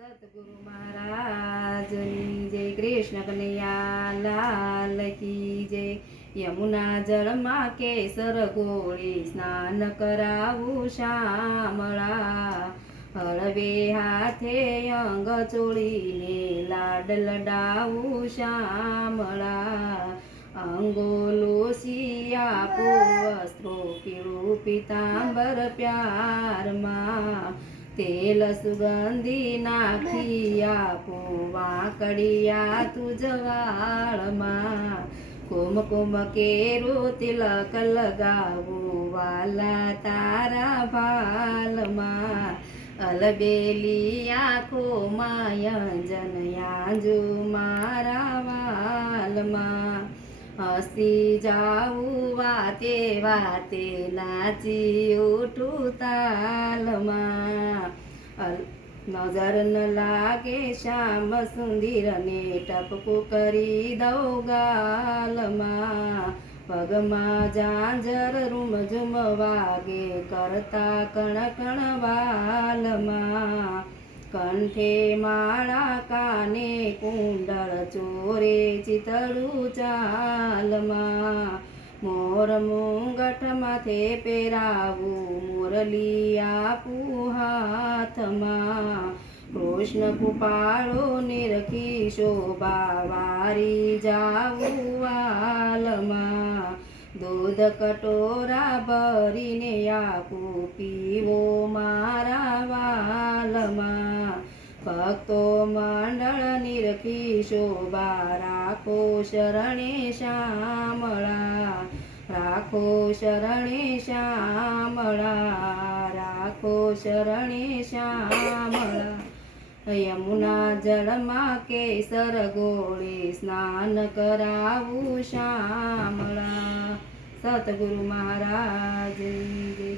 सतगुरु महाराज जय कृष्ण कन्हैया लाल की जय। यमुना जल में केसर गोळी स्नान करावू श्यामळा। हळवे हाथे अंग चोळीने लाड लडावू श्यामळा। अंगोलो सियापू वस्त्रो पीळू पीतांबर प्यारमा। तेल सुगंधी नाखिया वाकडिया तुझ वाळमा। कुमकुम केरू तिलक लगावू वाला तारा भालमा। अलबेली आखो मायंजन यांजू मारा वालमा। हसी जाऊ वाते वाते नाची उठू तालमा। नजर न लागे श्याम सुंदर ने टपकू करी दौ गालमा। पगमा जांजर रूम झुम वागे करता कण कण वालमा। कंठे माळा काने कुंडळ चोरे चितळू चालमा। मोर मुंगठ माथे पेरावू मुरली आपू हाथमा। कृष्ण कृपाळो निरखी शोभा वारी जाऊ वालमा। दूध कटोरा भरीने आपू पीवो मारा वालमा। भक्तो मंडळ निरखी शोभा राखो शरणे श्यामळा। राखो शरणे श्यामळा राखो शरणे श्यामळा। यमुना जळमा केसर गोळी स्नान करावू श्यामळा। सतगुरु महाराज जय।